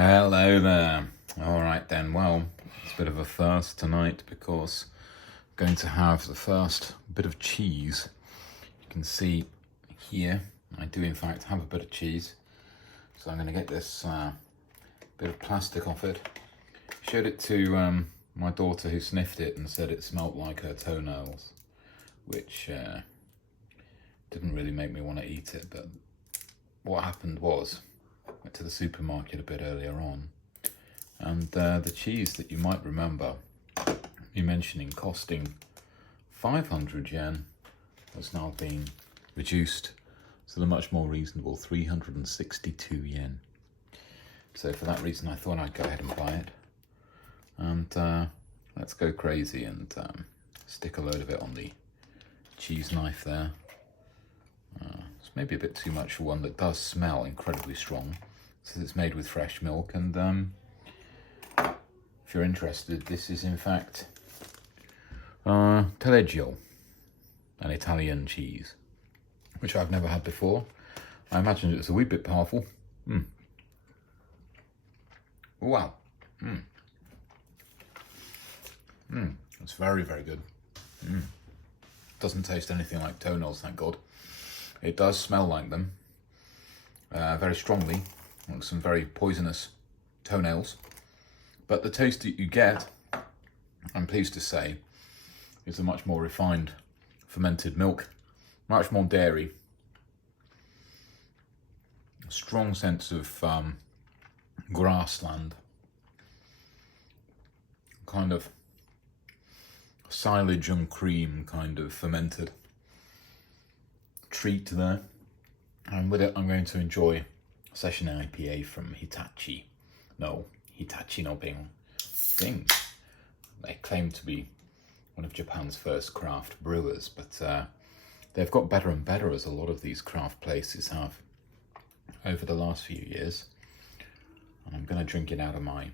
Hello there. All right then, well, it's a bit of a first tonight because I'm going to have the first bit of cheese. You can see here, I do in fact have a bit of cheese. So I'm going to get this bit of plastic off it. Showed it to my daughter who sniffed it and said it smelled like her toenails, which didn't really make me want to eat it, but what happened was I went to the supermarket a bit earlier on, and the cheese that you might remember me mentioning costing 500 yen has now been reduced to the much more reasonable 362 yen. So for that reason I thought I'd go ahead and buy it, and let's go crazy and stick a load of it on the cheese knife there. It's maybe a bit too much for one that does smell incredibly strong, since it's made with fresh milk. And if you're interested, this is in fact Taleggio, an Italian cheese, which I've never had before. I imagined it was a wee bit powerful. Wow. It's very, very good. Doesn't taste anything like toenails, thank God. It does smell like them, very strongly, like some very poisonous toenails. But the taste that you get, I'm pleased to say, is a much more refined fermented milk, much more dairy, a strong sense of grassland, kind of silage and cream kind of fermented treat there. And with it I'm going to enjoy a session IPA from Hitachi. No, Hitachi no Bing. They claim to be one of Japan's first craft brewers, but they've got better and better, as a lot of these craft places have over the last few years. And I'm going to drink it out of my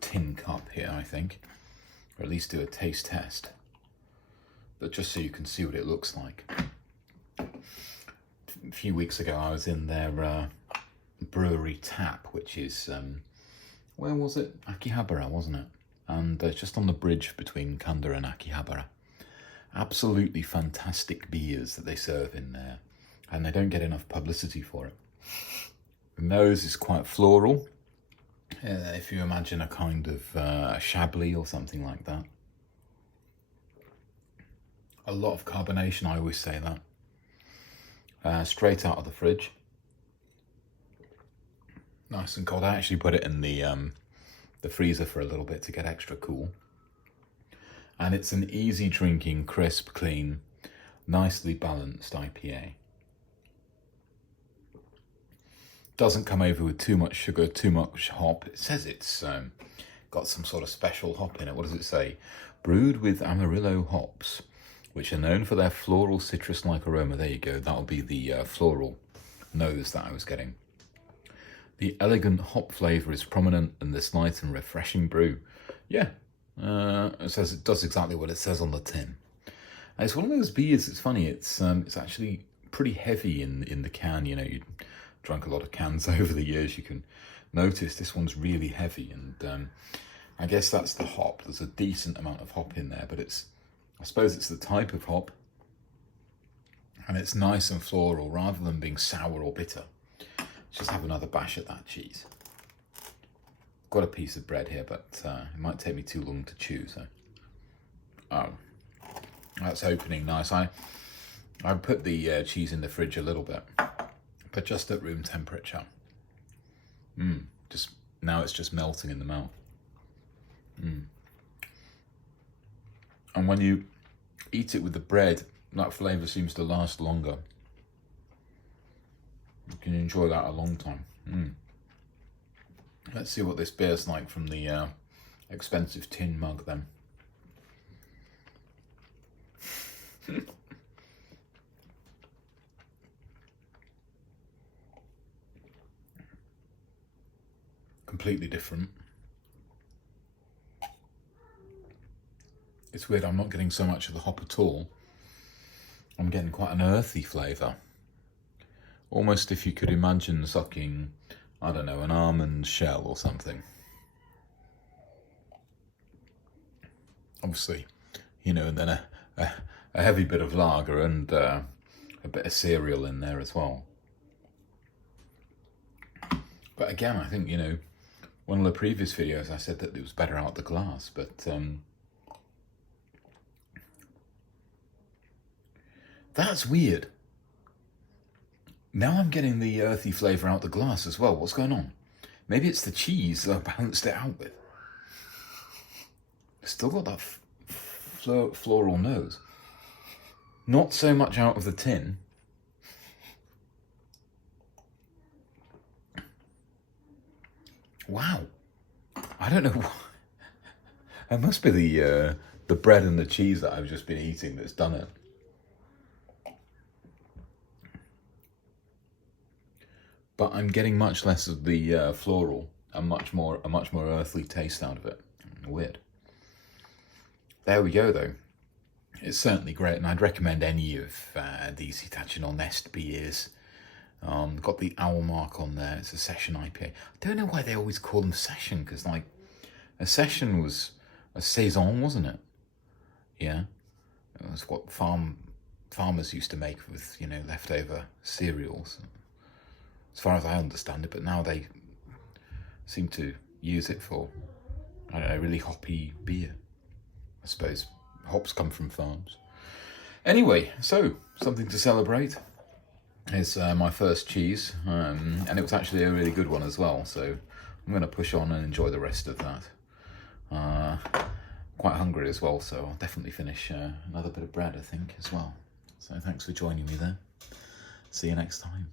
tin cup here, I think, or at least do a taste test, but just so you can see what it looks like. A few weeks ago I was in their brewery tap, which is, where was it? Akihabara, wasn't it? And just on the bridge between Kanda and Akihabara. Absolutely fantastic beers that they serve in there, and they don't get enough publicity for it. The nose is quite floral, if you imagine a kind of Chablis or something like that. A lot of carbonation, I always say that. Straight out of the fridge. Nice and cold. I actually put it in the freezer for a little bit to get extra cool. And it's an easy drinking, crisp, clean, nicely balanced IPA. Doesn't come over with too much sugar, too much hop. It says it's got some sort of special hop in it. What does it say? Brewed with Amarillo hops, which are known for their floral citrus-like aroma. There you go, that'll be the floral nose that I was getting. The elegant hop flavour is prominent in this light and refreshing brew. Yeah, it says it does exactly what it says on the tin. And it's one of those beers, it's funny, it's actually pretty heavy in the can. You know, you drunk a lot of cans over the years, you can notice this one's really heavy, and I guess that's the hop. There's a decent amount of hop in there, but I suppose it's the type of hop, and it's nice and floral rather than being sour or bitter. Let's just have another bash at that cheese. Got a piece of bread here, but it might take me too long to chew, so. Oh, that's opening nice. I put the cheese in the fridge a little bit, but just at room temperature. Just now it's just melting in the mouth. And when you eat it with the bread, that flavour seems to last longer. You can enjoy that a long time. Let's see what this beer's like from the expensive tin mug then. Completely different. It's weird, I'm not getting so much of the hop at all. I'm getting quite an earthy flavour. Almost if you could imagine sucking I don't know, an almond shell or something. Obviously, you know, and then a heavy bit of lager and a bit of cereal in there as well. But again, I think, you know, one of the previous videos I said that it was better out the glass, but that's weird. Now I'm getting the earthy flavour out the glass as well. What's going on? Maybe it's the cheese that I balanced it out with. Still got that floral nose. Not so much out of the tin. Wow. I don't know why. It must be the bread and the cheese that I've just been eating that's done it. But I'm getting much less of the floral and a much more earthly taste out of it. Weird. There we go, though. It's certainly great, and I'd recommend any of these Hitachi no Nest beers. Got the owl mark on there. It's a session IPA. I don't know why they always call them session, because like a session was a saison, wasn't it? Yeah, it was what farmers used to make with, you know, leftover cereals, as far as I understand it. But now they seem to use it for, I don't know, really hoppy beer. I suppose hops come from farms. Anyway, so something to celebrate. It's my first cheese, and it was actually a really good one as well. So I'm going to push on and enjoy the rest of that. Quite hungry as well, so I'll definitely finish another bit of bread, I think, as well. So thanks for joining me there. See you next time.